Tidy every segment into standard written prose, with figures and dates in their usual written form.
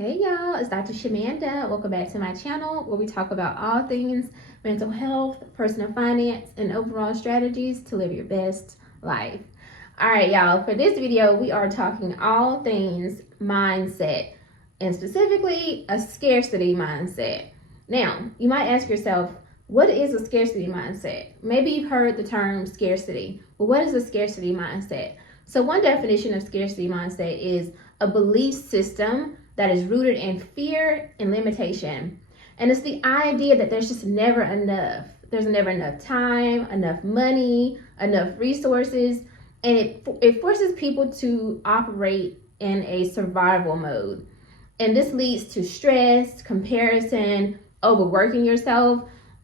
Hey y'all, it's Dr. Shamanda. Welcome back to my channel where we talk about all things mental health, personal finance, and overall strategies to live your best life. All right, y'all, for this video, we are talking all things mindset and specifically a scarcity mindset. Now, you might ask yourself, what is a scarcity mindset? Maybe you've heard the term scarcity, but what is a scarcity mindset? So one definition of scarcity mindset is a belief system that is rooted in fear and limitation. And it's the idea that there's just never enough. There's never enough time, enough money, enough resources, and it forces people to operate in a survival mode. And this leads to stress, comparison, overworking yourself,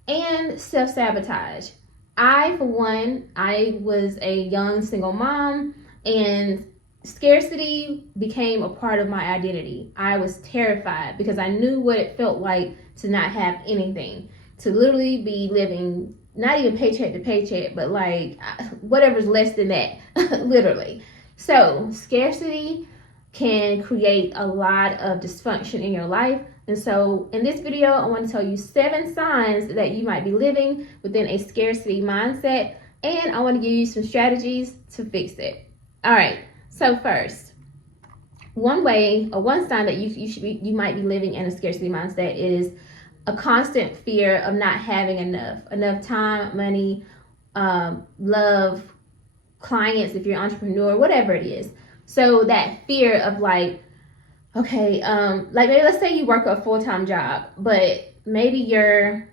and self-sabotage. For one, I was a young single mom, and scarcity became a part of my identity. I was terrified because I knew what it felt like to not have anything, to literally be living not even paycheck to paycheck, but like whatever's less than that, literally. So scarcity can create a lot of dysfunction in your life. And so in this video, I want to tell you 7 signs that you might be living within a scarcity mindset, and I want to give you some strategies to fix it. All right. So first, one sign that you might be living in a scarcity mindset is a constant fear of not having enough time, money, love, clients, if you're an entrepreneur, whatever it is. So that fear of like, okay, like maybe let's say you work a full-time job, but maybe your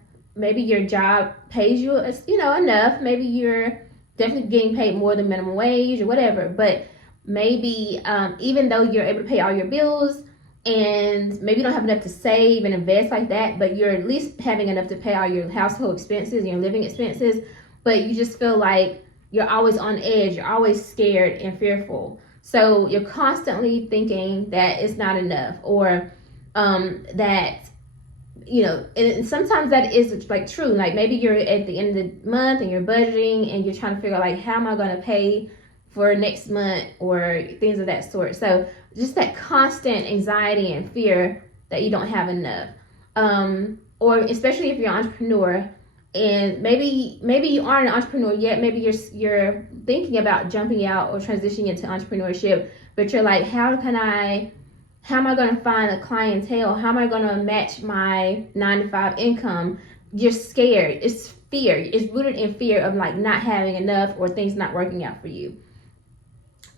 job pays you, enough. Maybe you're definitely getting paid more than minimum wage or whatever, but maybe even though you're able to pay all your bills and maybe you don't have enough to save and invest like that, but you're at least having enough to pay all your household expenses and your living expenses, but you just feel like you're always on edge, you're always scared and fearful. So you're constantly thinking that it's not enough, or that, and sometimes that is like true. Like maybe you're at the end of the month and you're budgeting and you're trying to figure out like, how am I going to pay for next month or things of that sort. So just that constant anxiety and fear that you don't have enough. Or especially if you're an entrepreneur and maybe you aren't an entrepreneur yet, maybe you're thinking about jumping out or transitioning into entrepreneurship, but you're like, how am I going to find a clientele? How am I going to match my 9-to-5 income? You're scared. It's fear. It's rooted in fear of like not having enough or things not working out for you.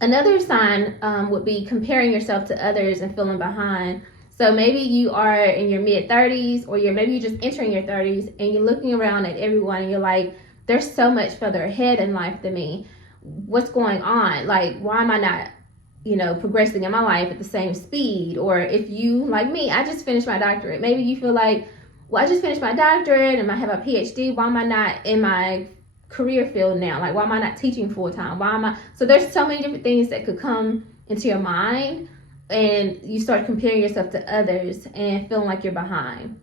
Another sign would be comparing yourself to others and feeling behind. So maybe you are in your mid-30s, or maybe you're just entering your 30s and you're looking around at everyone and you're like, they're so much further ahead in life than me. What's going on? Like, why am I not, progressing in my life at the same speed? Or if you, like me, I just finished my doctorate. Maybe you feel like, well, I just finished my doctorate and I have a PhD. Why am I not in my career field now? Like, why am I not teaching full-time? So there's so many different things that could come into your mind, and you start comparing yourself to others and feeling like you're behind.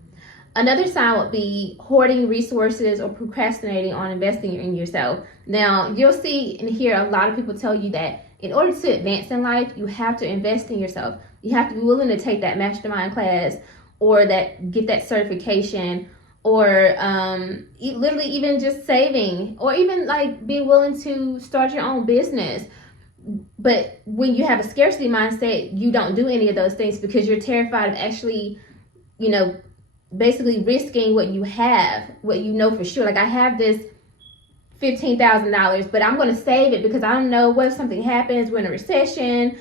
Another sign would be hoarding resources or procrastinating on investing in yourself. Now, you'll see and hear a lot of people tell you that in order to advance in life, you have to invest in yourself. You have to be willing to take that mastermind class or get that certification, or literally even just saving, or even like being willing to start your own business. But when you have a scarcity mindset, you don't do any of those things because you're terrified of actually, basically risking what you have, what you know for sure. Like, I have this $15,000, but I'm going to save it because I don't know what if something happens. We're in a recession,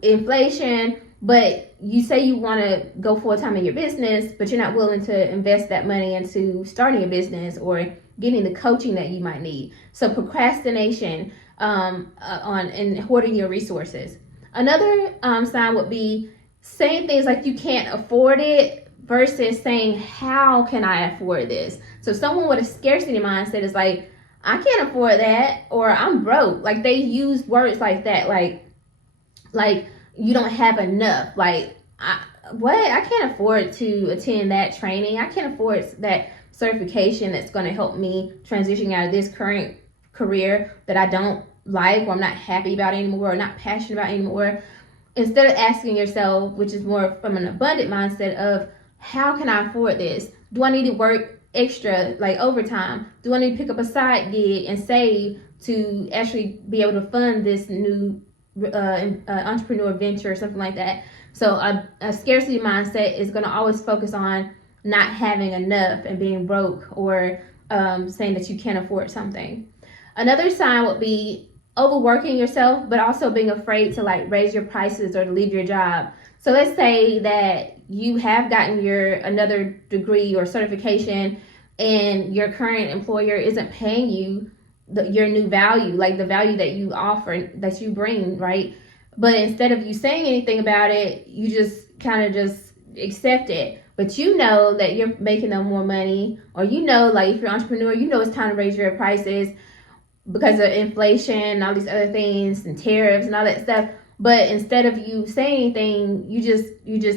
inflation. But you say you want to go full-time in your business, but you're not willing to invest that money into starting a business or getting the coaching that you might need. So procrastination and hoarding your resources. Another sign would be saying things like you can't afford it versus saying, how can I afford this? So someone with a scarcity mindset is like, I can't afford that, or I'm broke. Like, they use words like that, like you don't have enough. Like, I can't afford to attend that training. I can't afford that certification that's going to help me transition out of this current career that I don't like, or I'm not happy about anymore, or not passionate about anymore. instead of asking yourself, which is more from an abundant mindset of how can I afford this? Do I need to work extra, like overtime? Do I need to pick up a side gig and save to actually be able to fund this new entrepreneur venture or something like that? So a scarcity mindset is going to always focus on not having enough and being broke, or saying that you can't afford something. Another sign would be overworking yourself, but also being afraid to like raise your prices or to leave your job. So let's say that you have gotten your another degree or certification, and your current employer isn't paying you your new value, like the value that you offer, that you bring, right? But instead of you saying anything about it, you just kind of just accept it. But you know that you're making them more money, or like if you're an entrepreneur, it's time to raise your prices because of inflation and all these other things and tariffs and all that stuff. But instead of you saying anything, you just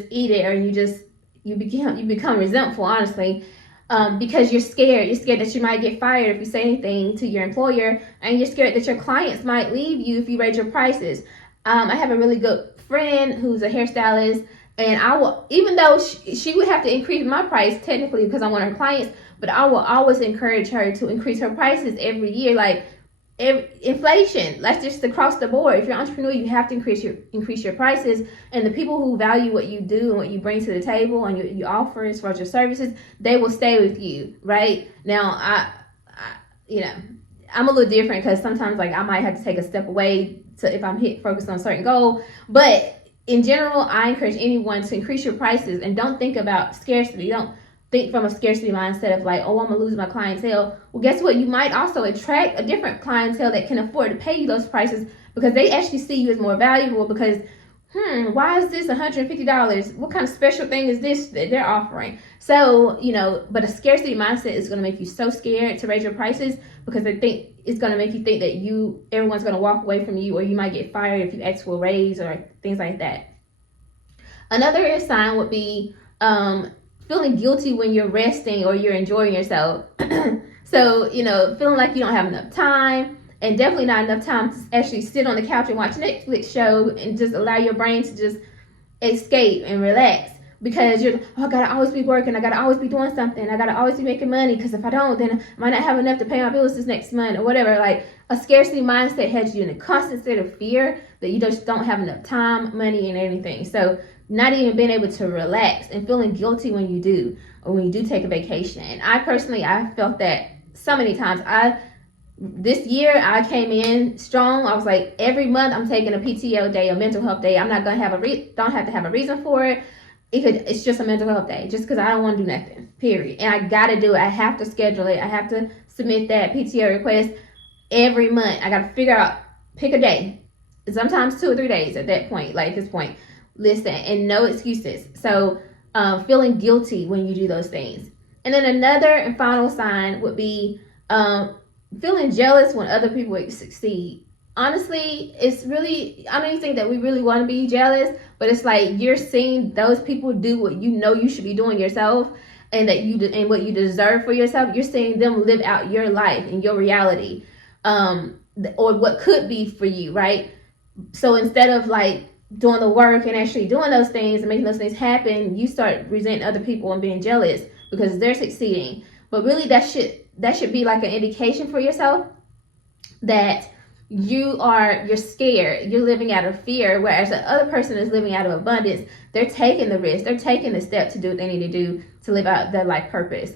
eat it, or you become resentful, honestly, because you're scared. You're scared that you might get fired if you say anything to your employer, and you're scared that your clients might leave you if you raise your prices. I have a really good friend who's a hairstylist, and I will, even though she would have to increase my price technically because I'm one of her clients, but I will always encourage her to increase her prices every year. Like inflation, that's just across the board. If you're an entrepreneur, you have to increase your prices, and the people who value what you do and what you bring to the table and you offer as far as your services, they will stay with you. Right now, I I'm a little different because sometimes like I might have to take a step away to if I'm focused on a certain goal. But in general, I encourage anyone to increase your prices and don't think about scarcity. Don't think from a scarcity mindset of like, oh, I'm gonna lose my clientele. Well, guess what? You might also attract a different clientele that can afford to pay you those prices because they actually see you as more valuable. Because why is this $150? What kind of special thing is this that they're offering? So, but a scarcity mindset is going to make you so scared to raise your prices because they think it's going to make you think that everyone's going to walk away from you, or you might get fired if you ask for a raise or things like that. Another sign would be feeling guilty when you're resting or you're enjoying yourself. So, feeling like you don't have enough time, and definitely not enough time to actually sit on the couch and watch a Netflix show and just allow your brain to just escape and relax, because I gotta always be working, I gotta always be doing something, I gotta always be making money, because if I don't, then I might not have enough to pay my bills this next month or whatever. Like a scarcity mindset has you in a constant state of fear that you just don't have enough time, money, and anything. So not even being able to relax and feeling guilty when you do, or when you do take a vacation. And I personally, I felt that so many times. This year I came in strong. I was like, every month I'm taking a PTO day, a mental health day. I'm not gonna don't have to have a reason for it. It's just a mental health day, just because I don't want to do nothing. Period. And I gotta do it. I have to schedule it. I have to submit that PTO request every month. I gotta pick a day. Sometimes 2 or 3 days at that point. Like at this point, listen, and no excuses. So feeling guilty when you do those things. And then another and final sign would be feeling jealous when other people succeed. Honestly, it's really, I don't even think that we really want to be jealous, but it's like you're seeing those people do what you should be doing yourself, and and what you deserve for yourself. You're seeing them live out your life and your reality, or what could be for you, right? So instead of like doing the work and actually doing those things and making those things happen, you start resenting other people and being jealous because they're succeeding. But really, that should be like an indication for yourself that you're scared, you're living out of fear, whereas the other person is living out of abundance. They're taking the risk, they're taking the step to do what they need to do to live out their life purpose.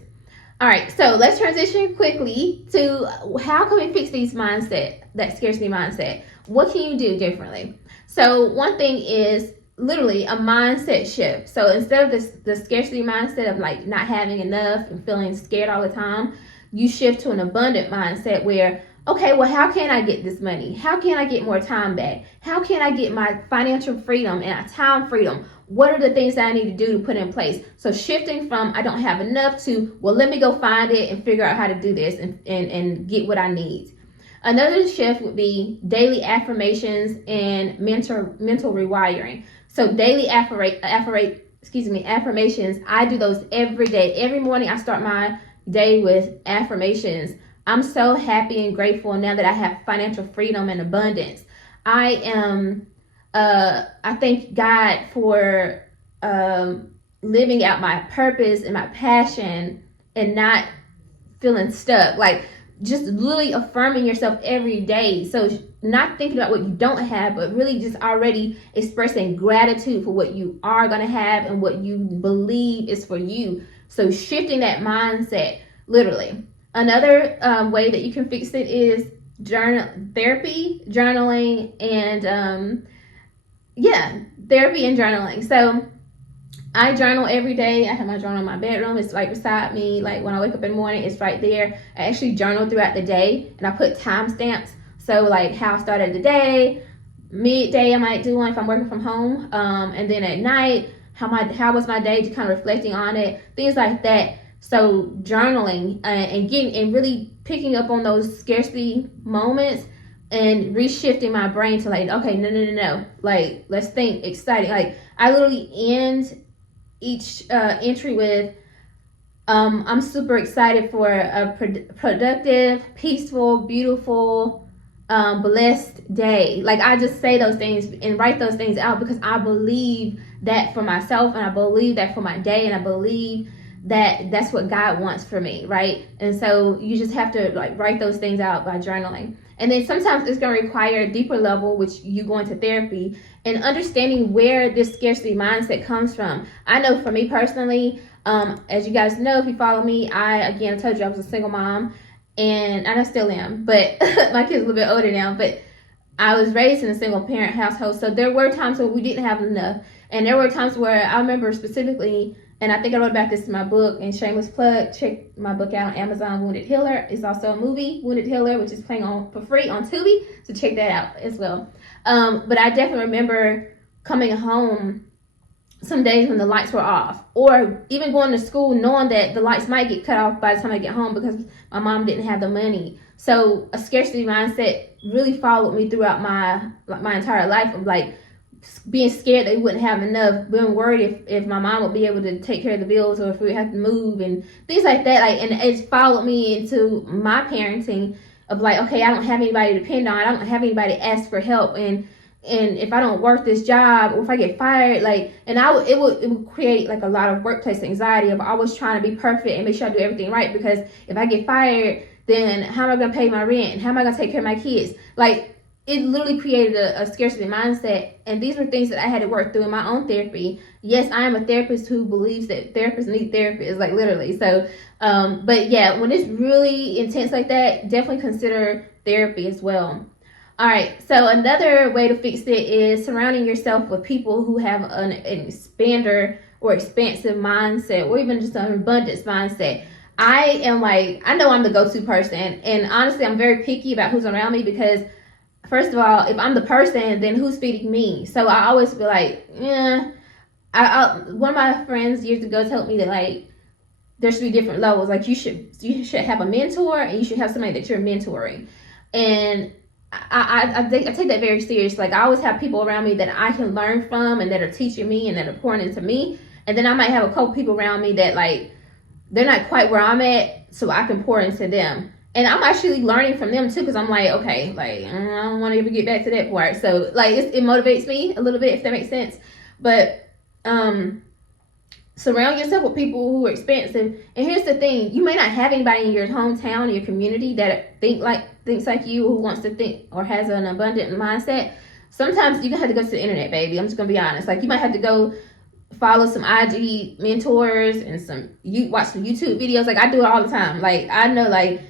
All right, so let's transition quickly to how can we fix that scarcity mindset? What can you do differently? So one thing is literally a mindset shift. So instead of the scarcity mindset of like not having enough and feeling scared all the time, you shift to an abundant mindset where, okay, well, how can I get this money? How can I get more time back? How can I get my financial freedom and time freedom? What are the things that I need to do to put in place? So shifting from I don't have enough to, well, let me go find it and figure out how to do this and get what I need. Another shift would be daily affirmations and mental rewiring. So daily affirmations, I do those every day. Every morning I start my day with affirmations. I'm so happy and grateful now that I have financial freedom and abundance. I am I thank God for living out my purpose and my passion and not feeling stuck. Like just literally affirming yourself every day. So not thinking about what you don't have, but really just already expressing gratitude for what you are going to have and what you believe is for you. So shifting that mindset, literally. Another way that you can fix it is therapy, journaling, and therapy and journaling. So I journal every day. I have my journal in my bedroom. It's right beside me. Like when I wake up in the morning, it's right there. I actually journal throughout the day, and I put timestamps. So like how I started the day, midday I might do one if I'm working from home, and then at night how was my day, just kind of reflecting on it, things like that. So journaling and getting and really picking up on those scarcity moments and reshifting my brain to like, okay, no, like let's think exciting. Like I literally end each entry with I'm super excited for a productive, peaceful, beautiful, blessed day. Like I just say those things and write those things out because I believe that for myself, and I believe that for my day, and I believe that that's what God wants for me, right? And so you just have to like write those things out by journaling. And then sometimes it's going to require a deeper level, which you go into therapy and understanding where this scarcity mindset comes from. I know for me personally, as you guys know, if you follow me, I told you I was a single mom, and I still am, but my kid's a little bit older now, but I was raised in a single parent household. So there were times when we didn't have enough. And there were times where I remember specifically, and I think I wrote about this in my book, and shameless plug, check my book out on Amazon, Wounded Healer. It's also a movie, Wounded Healer, which is playing on for free on Tubi, so check that out as well. But I definitely remember coming home some days when the lights were off, or even going to school knowing that the lights might get cut off by the time I get home because my mom didn't have the money. So a scarcity mindset really followed me throughout my entire life of like being scared that we wouldn't have enough, being worried if my mom would be able to take care of the bills, or if we would have to move and things like that. Like, and it's followed me into my parenting of like, okay, I don't have anybody to depend on. I don't have anybody to ask for help, and if I don't work this job, or if I get fired, like, and it would create like a lot of workplace anxiety of always trying to be perfect and make sure I do everything right, because if I get fired, then how am I going to pay my rent, and how am I going to take care of my kids? Like, it literally created a scarcity mindset, and these were things that I had to work through in my own therapy. Yes, I am a therapist who believes that therapists need therapists, like literally. So, but yeah, when it's really intense like that, definitely consider therapy as well. All right, so another way to fix it is surrounding yourself with people who have an expander or expansive mindset, or even just an abundance mindset. I know I'm the go-to person, and honestly, I'm very picky about who's around me because, first of all, if I'm the person, then who's feeding me? So I always be like, yeah. One of my friends years ago told me that like there should be different levels. Like you should have a mentor, and you should have somebody that you're mentoring, and I take that very serious. Like I always have people around me that I can learn from and that are teaching me and that are pouring into me. And then I might have a couple people around me that like they're not quite where I'm at, so I can pour into them. And I'm actually learning from them too, because I'm like, okay, like I don't want to ever get back to that part. So like it motivates me a little bit, if that makes sense. But surround yourself with people who are expansive. And here's the thing: you may not have anybody in your hometown or your community that thinks like you, who wants to think or has an abundant mindset. Sometimes you're gonna have to go to the internet, baby. I'm just gonna be honest. Like you might have to go follow some IG mentors and watch some YouTube videos. Like I do it all the time. Like I know, like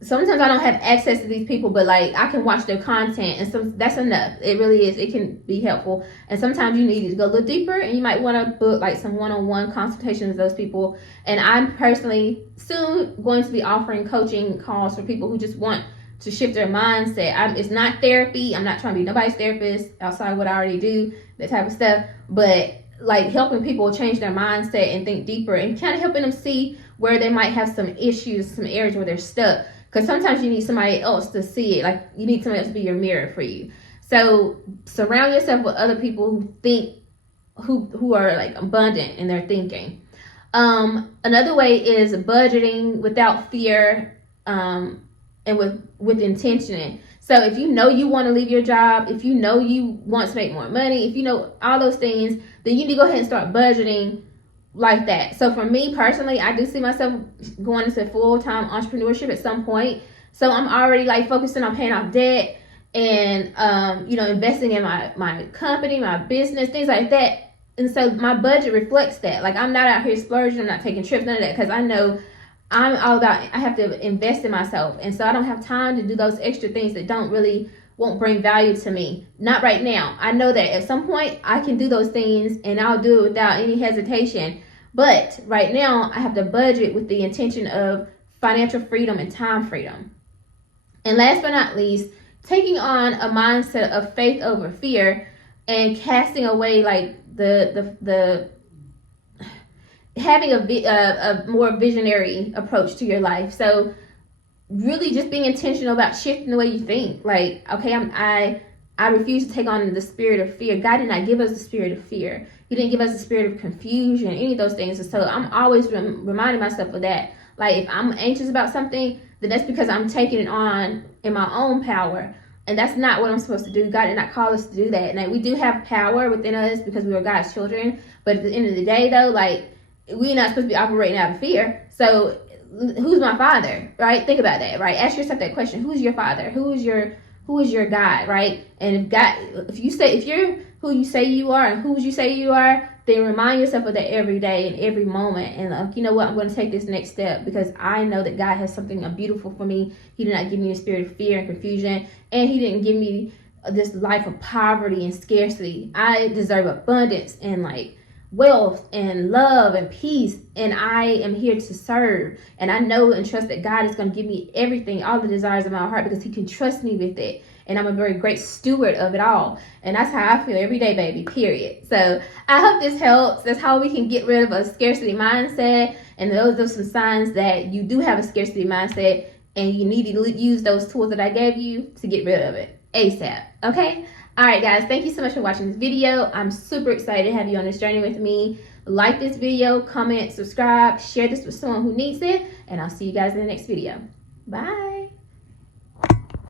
sometimes I don't have access to these people, but like I can watch their content, and that's enough. It really is. It can be helpful. And sometimes you need to go a little deeper, and you might want to book like some one-on-one consultations with those people. And I'm personally soon going to be offering coaching calls for people who just want to shift their mindset. It's not therapy. I'm not trying to be nobody's therapist outside of what I already do, that type of stuff. But like helping people change their mindset and think deeper, and kind of helping them see where they might have some issues, some areas where they're stuck. Because sometimes you need somebody else to see it. Like you need somebody else to be your mirror for you. So surround yourself with other people who think, who are like abundant in their thinking. Another way is budgeting without fear, and with intention. So if you know you want to leave your job, if you know you want to make more money, if you know all those things, then you need to go ahead and start budgeting like that. So for me personally, I do see myself going into full-time entrepreneurship at some point. So I'm already like focusing on paying off debt and investing in my company, my business, things like that. And so my budget reflects that. Like, I'm not out here splurging, I'm not taking trips, none of that, because I know I'm all about, I have to invest in myself. And so I don't have time to do those extra things that won't bring value to me. Not right now. I know that at some point I can do those things and I'll do it without any hesitation. But right now I have to budget with the intention of financial freedom and time freedom. And last but not least, taking on a mindset of faith over fear and casting away like the having a more visionary approach to your life. So really just being intentional about shifting the way you think. Like, okay, I refuse to take on the spirit of fear. God did not give us the spirit of fear. He didn't give us the spirit of confusion, any of those things. And so I'm always reminding myself of that. Like, if I'm anxious about something, then that's because I'm taking it on in my own power. And that's not what I'm supposed to do. God did not call us to do that. And we do have power within us because we are God's children. But at the end of the day, though, like, we're not supposed to be operating out of fear. So who's my father, right? Think about that, right? Ask yourself that question. Who's your father? Who is your God, right? And if you're who you say you are and who you say you are, then remind yourself of that every day and every moment. And you know what? I'm going to take this next step because I know that God has something beautiful for me. He did not give me a spirit of fear and confusion, and He didn't give me this life of poverty and scarcity. I deserve abundance and like wealth and love and peace, and I am here to serve. And I know and trust that God is going to give me everything, all the desires of my heart, because He can trust me with it. And I'm a very great steward of it all. And that's how I feel every day, baby, period. So I hope this helps. That's how we can get rid of a scarcity mindset. And those are some signs that you do have a scarcity mindset, and you need to use those tools that I gave you to get rid of it ASAP. Okay? All right, guys, thank you so much for watching this video. I'm super excited to have you on this journey with me. Like this video, comment, subscribe, share this with someone who needs it, and I'll see you guys in the next video. Bye.